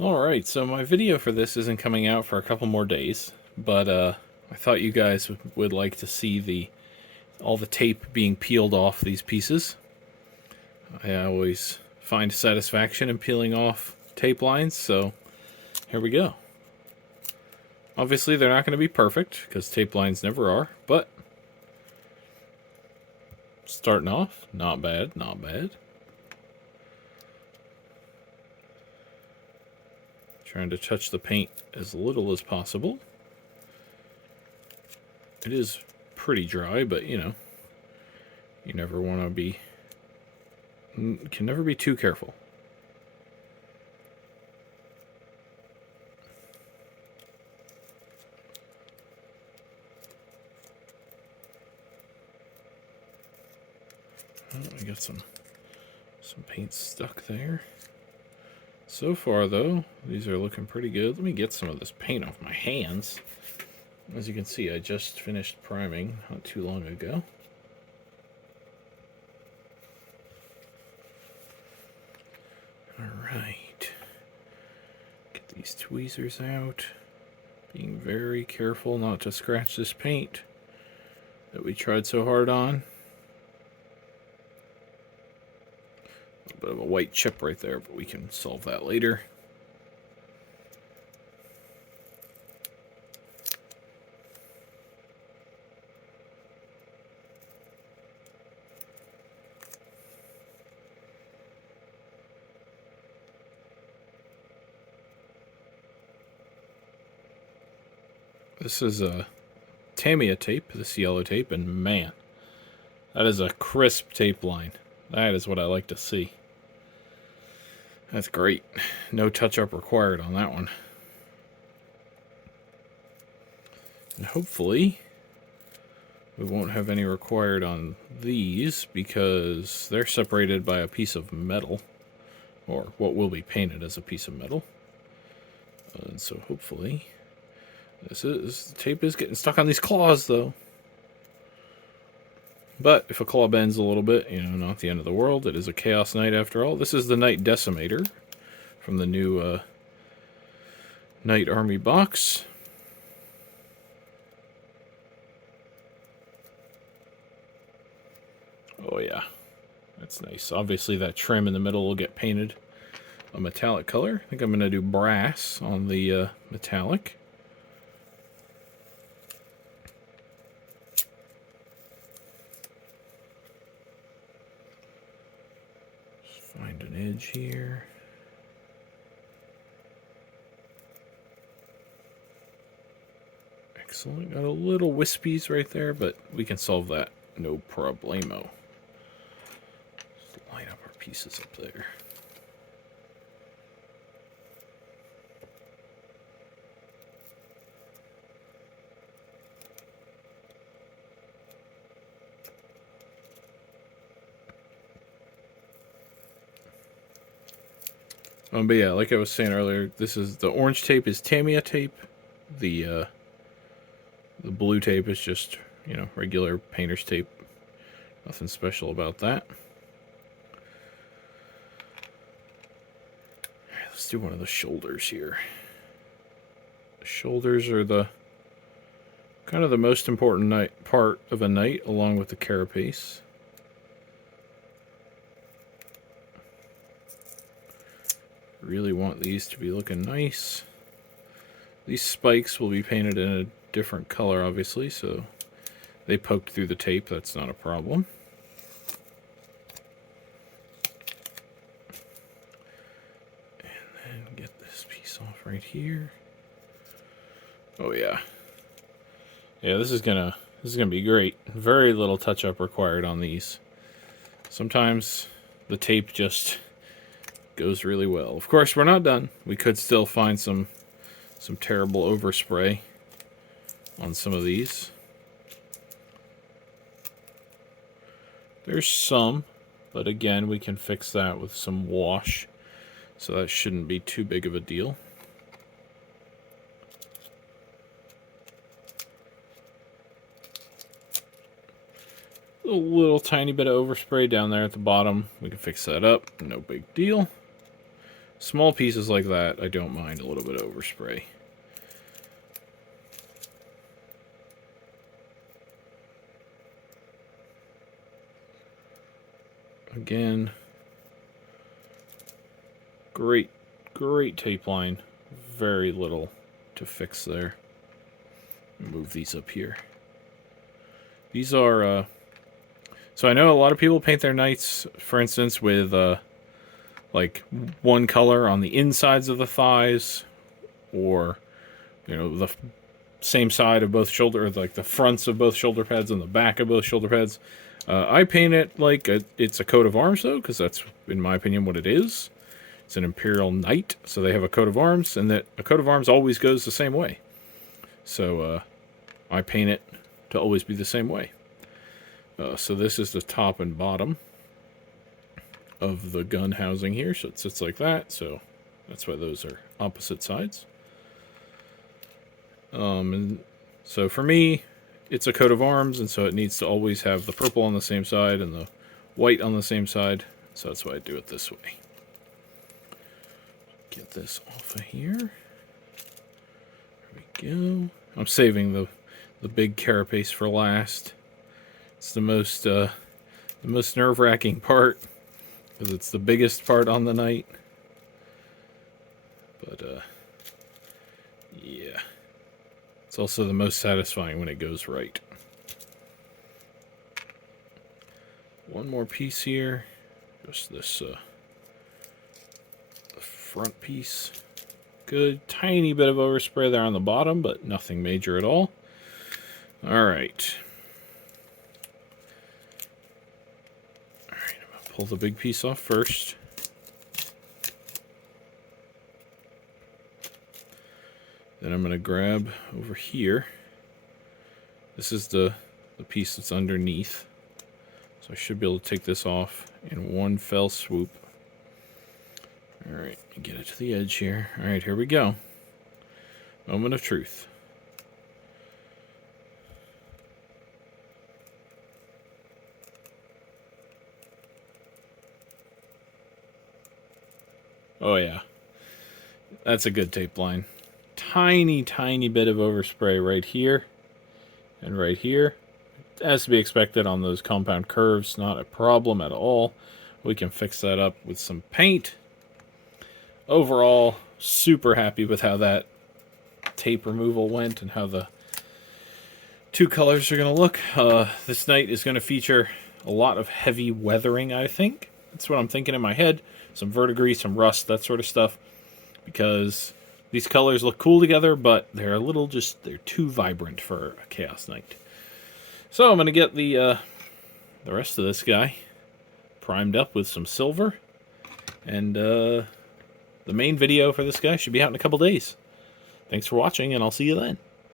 Alright, so my video for this isn't coming out for a couple more days, but I thought you guys would like to see all the tape being peeled off these pieces. I always find satisfaction in peeling off tape lines, so here we go. Obviously they're not going to be perfect, because tape lines never are, but starting off, not bad, not bad. Trying to touch the paint as little as possible. It is pretty dry, but you know, you never want to be, can never be too careful. Oh, I got some paint stuck there. So far, though, these are looking pretty good. Let me get some of this paint off my hands. As you can see, I just finished priming not too long ago. Alright. Get these tweezers out. Being very careful not to scratch this paint that we tried so hard on. A bit of a white chip right there, but we can solve that later. This is a Tamiya tape, this yellow tape, and man, that is a crisp tape line. That is what I like to see. That's great. No touch-up required on that one. And hopefully, we won't have any required on these because they're separated by a piece of metal, or what will be painted as a piece of metal. And so hopefully, this tape is getting stuck on these claws, though. But if a claw bends a little bit, you know, not the end of the world. It is a Chaos Knight after all. This is the Knight Decimator from the new Knight Army box. Oh yeah, that's nice. Obviously that trim in the middle will get painted a metallic color. I think I'm going to do brass on the metallic. Find an edge here. Excellent. Got a little wispies right there, but we can solve that. No problemo. Just line up our pieces up there. But yeah, like I was saying earlier, this is the orange tape is Tamiya tape. The blue tape is just, you know, regular painter's tape. Nothing special about that. Let's do one of the shoulders here. The shoulders are the kind of the most important part of a knight, along with the carapace. Really want these to be looking nice. These spikes will be painted in a different color, obviously, so they poked through the tape. That's not a problem. And then get this piece off right here. Oh yeah. Yeah, this is gonna be great. Very little touch-up required on these. Sometimes the tape just goes really well. Of course, we're not done. We could still find some terrible overspray on some of these. There's some, but again, we can fix that with some wash, so that shouldn't be too big of a deal. A little tiny bit of overspray down there at the bottom. We can fix that up. No big deal. Small pieces like that, I don't mind a little bit of overspray. Again, great tape line. Very little to fix there. Move these up here. These are, so I know a lot of people paint their knights, for instance, with, like, one color on the insides of the thighs, or, you know, the same side of both shoulder, like the fronts of both shoulder pads and the back of both shoulder pads. I paint it like it's a coat of arms, though, because that's, in my opinion, what it is. It's an Imperial Knight, so they have a coat of arms, and that a coat of arms always goes the same way. So I paint it to always be the same way. So this is the top and bottom of the gun housing here, so it sits like that, so that's why those are opposite sides. And so for me, it's a coat of arms, and so it needs to always have the purple on the same side and the white on the same side, so that's why I do it this way. Get this off of here. There we go. I'm saving the big carapace for last. It's the most nerve-wracking part, because it's the biggest part on the knight. But yeah, it's also the most satisfying when it goes right. One more piece here, just this front piece. Good, tiny bit of overspray there on the bottom, but nothing major at all. All right. I'm gonna pull the big piece off first. Then I'm gonna grab over here. This is the piece that's underneath. So I should be able to take this off in one fell swoop. Alright, get it to the edge here. Alright, here we go. Moment of truth. Oh yeah. That's a good tape line. Tiny bit of overspray right here and right here. As to be expected on those compound curves, not a problem at all. We can fix that up with some paint. Overall, super happy with how that tape removal went and how the two colors are going to look. This knight is going to feature a lot of heavy weathering, I think. That's what I'm thinking in my head. Some verdigris, some rust, that sort of stuff. Because these colors look cool together, but they're a little they're too vibrant for a Chaos Knight. So I'm going to get the rest of this guy primed up with some silver. And the main video for this guy should be out in a couple days. Thanks for watching, and I'll see you then.